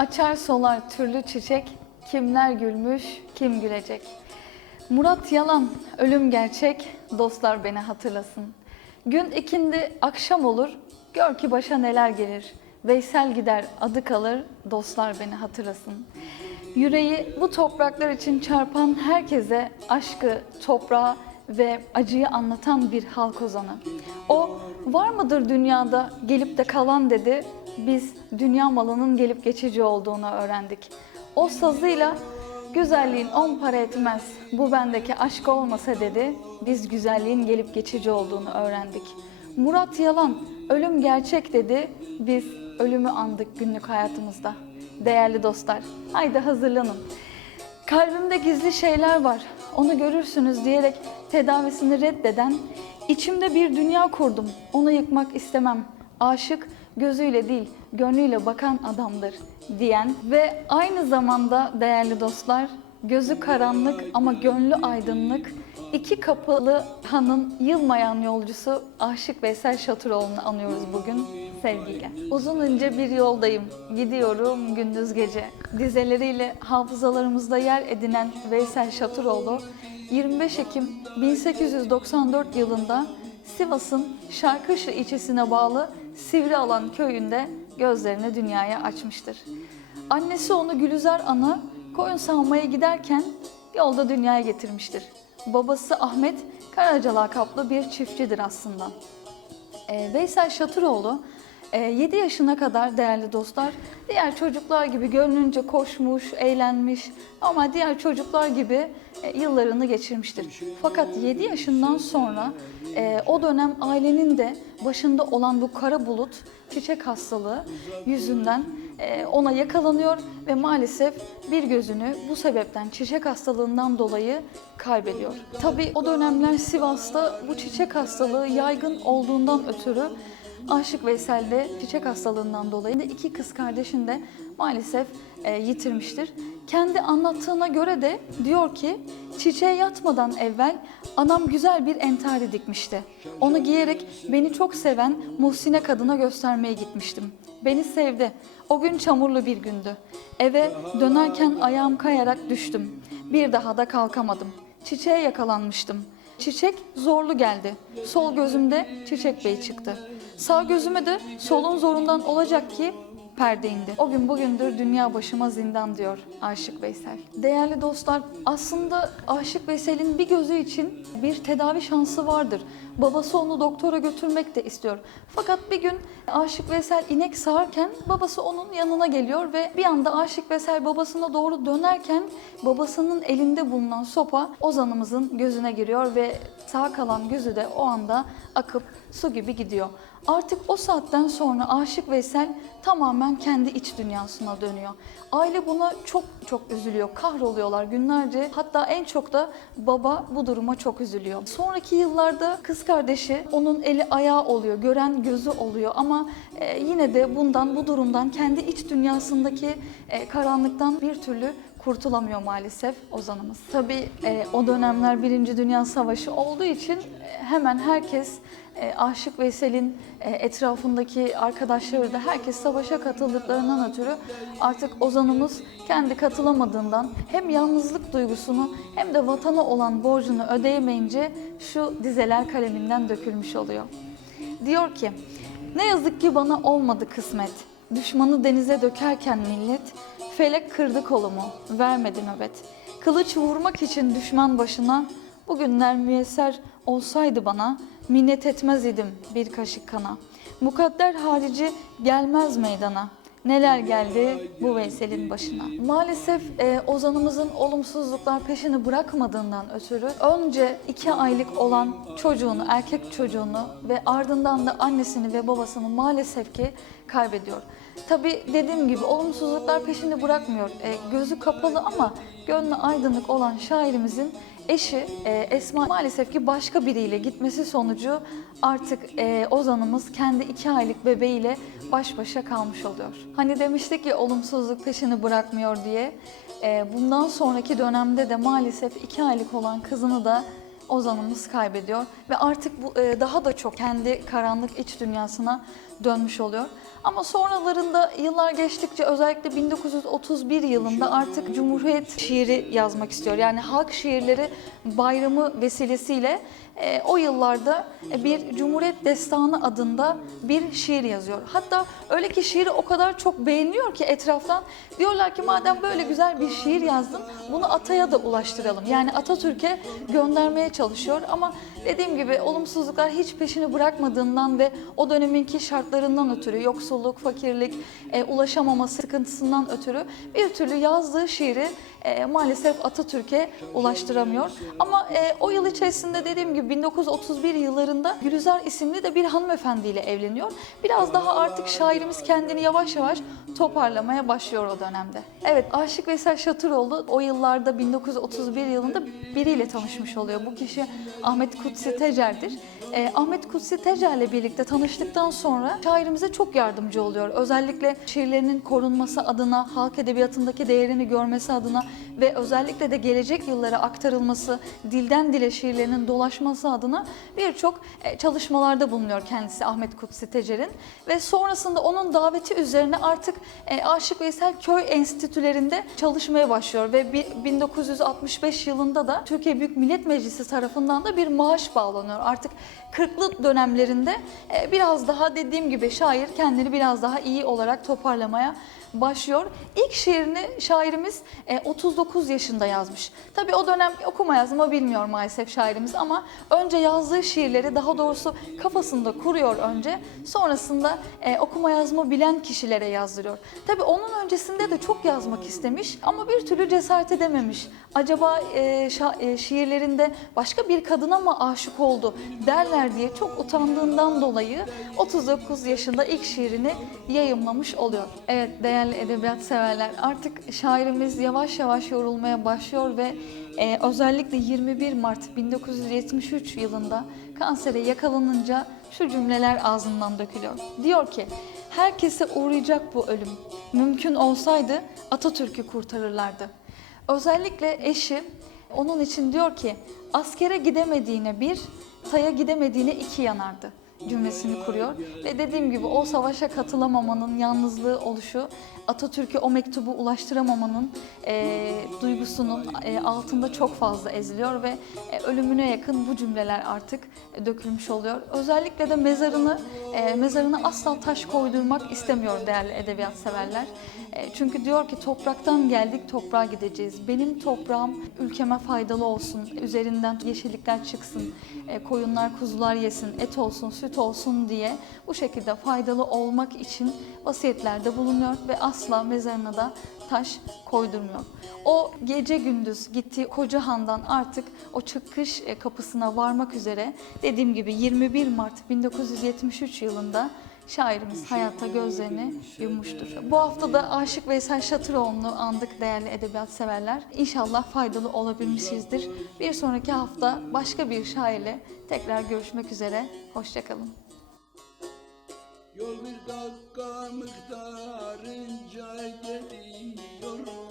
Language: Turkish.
Açar solar türlü çiçek, kimler gülmüş, kim gülecek. Murat yalan, ölüm gerçek, dostlar beni hatırlasın. Gün ikindi akşam olur, gör ki başa neler gelir. Veysel gider, adı kalır, dostlar beni hatırlasın. Yüreği bu topraklar için çarpan herkese aşkı, toprağı ve acıyı anlatan bir halk ozanı. O var mıdır dünyada gelip de kalan dedi. Biz dünya malının gelip geçici olduğunu öğrendik. O sazıyla güzelliğin on para etmez. Bu bendeki aşk olmasa dedi. Biz güzelliğin gelip geçici olduğunu öğrendik. Murat yalan, ölüm gerçek dedi. Biz ölümü andık günlük hayatımızda. Değerli dostlar, haydi hazırlanın. Kalbimde gizli şeyler var, onu görürsünüz diyerek tedavisini reddeden, içimde bir dünya kurdum, onu yıkmak istemem. Aşık gözüyle değil, gönlüyle bakan adamdır diyen ve aynı zamanda değerli dostlar, gözü karanlık ama gönlü aydınlık, iki kapılı hanın yılmayan yolcusu Aşık Veysel Şatıroğlu'nu anıyoruz bugün sevgiyle. Uzun ince bir yoldayım, gidiyorum gündüz gece. Dizeleriyle hafızalarımızda yer edinen Veysel Şatıroğlu, 25 Ekim 1894 yılında Sivas'ın Şarkışlı ilçesine bağlı Sivrialan köyünde gözlerini dünyaya açmıştır. Annesi onu Gülüzar Ana koyun sağmaya giderken yolda dünyaya getirmiştir. Babası Ahmet Karaca lakaplı bir çiftçidir aslında. E, Veysel Şatıroğlu 7 yaşına kadar değerli dostlar diğer çocuklar gibi gönlünce koşmuş, eğlenmiş ama diğer çocuklar gibi e, yıllarını geçirmiştir. Fakat 7 yaşından sonra e, o dönem ailenin de başında olan bu kara bulut çiçek hastalığı yüzünden e, ona yakalanıyor ve maalesef bir gözünü bu sebepten çiçek hastalığından dolayı kaybediyor. Tabii o dönemler Sivas'ta bu çiçek hastalığı yaygın olduğundan ötürü Aşık Veysel de çiçek hastalığından dolayı da iki kız kardeşini de maalesef e, yitirmiştir. Kendi anlattığına göre de diyor ki çiçeğe yatmadan evvel anam güzel bir entari dikmişti. Onu giyerek beni çok seven Muhsine kadına göstermeye gitmiştim. Beni sevdi. O gün çamurlu bir gündü. Eve dönerken ayağım kayarak düştüm. Bir daha da kalkamadım. Çiçeğe yakalanmıştım. Çiçek zorlu geldi. Sol gözümde Çiçek Bey çıktı. Sağ gözüme de solun zorundan olacak ki perde indi. O gün bugündür dünya başıma zindan diyor Aşık Veysel. Değerli dostlar aslında Aşık Veysel'in bir gözü için bir tedavi şansı vardır. Babası onu doktora götürmek de istiyor. Fakat bir gün Aşık Veysel inek sağarken babası onun yanına geliyor ve bir anda Aşık Veysel babasına doğru dönerken babasının elinde bulunan sopa Ozan'ımızın gözüne giriyor ve sağ kalan gözü de o anda akıp su gibi gidiyor. Artık o saatten sonra Aşık Veysel tamamen kendi iç dünyasına dönüyor. Aile buna çok çok üzülüyor, kahroluyorlar günlerce. Hatta en çok da baba bu duruma çok üzülüyor. Sonraki yıllarda kız kardeşi onun eli ayağı oluyor, gören gözü oluyor ama e, yine de bundan, bu durumdan, kendi iç dünyasındaki e, karanlıktan bir türlü kurtulamıyor maalesef Ozan'ımız. Tabii e, o dönemler Birinci Dünya Savaşı olduğu için e, hemen herkes e, Aşık Veysel'in e, etrafındaki arkadaşları da herkes savaşa katıldıklarından ötürü artık Ozan'ımız kendi katılamadığından hem yalnızlık duygusunu hem de vatana olan borcunu ödeyemeyince şu dizeler kaleminden dökülmüş oluyor. Diyor ki, ne yazık ki bana olmadı kısmet. Düşmanı denize dökerken millet, felek kırdı kolumu, vermedi nöbet. Kılıç vurmak için düşman başına, bugünler müyesser olsaydı bana, minnet etmez idim bir kaşık kana. Mukadder harici gelmez meydana. Neler geldi bu Veysel'in başına. Maalesef e, Ozan'ımızın olumsuzluklar peşini bırakmadığından ötürü önce iki aylık olan çocuğunu, erkek çocuğunu ve ardından da annesini ve babasını maalesef ki kaybediyor. Tabi dediğim gibi olumsuzluklar peşini bırakmıyor. E, gözü kapalı ama gönlü aydınlık olan şairimizin eşi e, Esma maalesef ki başka biriyle gitmesi sonucu artık e, Ozan'ımız kendi iki aylık bebeğiyle baş başa kalmış oluyor. Hani demiştik ya olumsuzluk peşini bırakmıyor diye. E, bundan sonraki dönemde de maalesef iki aylık olan kızını da Ozan'ımız kaybediyor ve artık bu e, daha da çok kendi karanlık iç dünyasına dönmüş oluyor. Ama sonralarında yıllar geçtikçe özellikle 1931 yılında artık Cumhuriyet şiiri yazmak istiyor. Yani halk şiirleri bayramı vesilesiyle e, o yıllarda bir Cumhuriyet Destanı adında bir şiir yazıyor. Hatta öyle ki şiiri o kadar çok beğeniyor ki etraftan diyorlar ki madem böyle güzel bir şiir yazdın bunu Atay'a da ulaştıralım. Yani Atatürk'e göndermeye çalışıyor ama dediğim gibi olumsuzluklar hiç peşini bırakmadığından ve o döneminki şartlarından ötürü yoksulluk, fakirlik, e, ulaşamaması sıkıntısından ötürü bir türlü yazdığı şiiri e, maalesef Atatürk'e ulaştıramıyor. Ama e, o yıl içerisinde dediğim gibi 1931 yıllarında Gülizar isimli de bir hanımefendiyle evleniyor. Biraz daha artık şairimiz kendini yavaş yavaş toparlamaya başlıyor o dönemde. Evet Aşık Veysel Şatıroğlu o yıllarda 1931 yılında biriyle tanışmış oluyor. Bu kişi Ahmet Kutsi Tecer'dir. E, Ahmet Kutsi Tecer'le birlikte tanıştıktan sonra şairimize çok yardımcı oluyor. Özellikle şiirlerinin korunması adına, halk edebiyatındaki değerini görmesi adına ve özellikle de gelecek yıllara aktarılması, dilden dile şiirlerinin dolaşması adına birçok e, çalışmalarda bulunuyor kendisi Ahmet Kutsi Tecer'in. Ve sonrasında onun daveti üzerine artık e, Aşık Veysel Köy Enstitülerinde çalışmaya başlıyor ve bi- 1965 yılında da Türkiye Büyük Millet Meclisi tarafından da bir maaş bağlanıyor. Artık 40'lı dönemlerinde e, biraz daha dediğim gibi şair kendini biraz daha iyi olarak toparlamaya başlıyor. İlk şiirini şairimiz e, 39 yaşında yazmış. Tabii o dönem okuma yazma bilmiyor maalesef şairimiz ama önce yazdığı şiirleri daha doğrusu kafasında kuruyor önce. Sonrasında e, okuma yazma bilen kişilere yazdırıyor. Tabii onun öncesinde de çok yazmak istemiş ama bir türlü cesaret edememiş. Acaba e, e, şiirlerinde başka bir kadına mı aşık oldu derler diye çok utandığından dolayı 39 yaşında ilk şiirini yayımlamış oluyor. Evet değerli edebiyat severler artık şairimiz yavaş yavaş yorulmaya başlıyor ve e, özellikle 21 Mart 1973 yılında kansere yakalanınca şu cümleler ağzından dökülüyor. Diyor ki herkese uğrayacak bu ölüm. Mümkün olsaydı Atatürk'ü kurtarırlardı. Özellikle eşi onun için diyor ki askere gidemediğine bir, saya gidemediğine iki yanardı cümlesini kuruyor. Ve dediğim gibi o savaşa katılamamanın yalnızlığı oluşu, Atatürk'e o mektubu ulaştıramamanın e, duygusunun e, altında çok fazla eziliyor ve e, ölümüne yakın bu cümleler artık e, dökülmüş oluyor. Özellikle de mezarını e, mezarına asla taş koydurmak istemiyor değerli edebiyat severler. E, çünkü diyor ki topraktan geldik toprağa gideceğiz. Benim toprağım ülkeme faydalı olsun. Üzerinden yeşillikler çıksın. e, koyunlar kuzular yesin. Et olsun süt olsun diye bu şekilde faydalı olmak için vasiyetlerde bulunuyor ve asla mezarına da taş koydurmuyor. O gece gündüz gittiği koca handan artık o çıkış e, kapısına varmak üzere dediğim gibi 21 Mart 1973 yılında şairimiz hayata gözlerini yummuştur. Bu hafta da Aşık Veysel Şatıroğlu'nu andık değerli edebiyat severler. İnşallah faydalı olabilmişizdir. Bir sonraki hafta başka bir şairle tekrar görüşmek üzere. Hoşçakalın. Yol bir dakika miktarınca geliyorum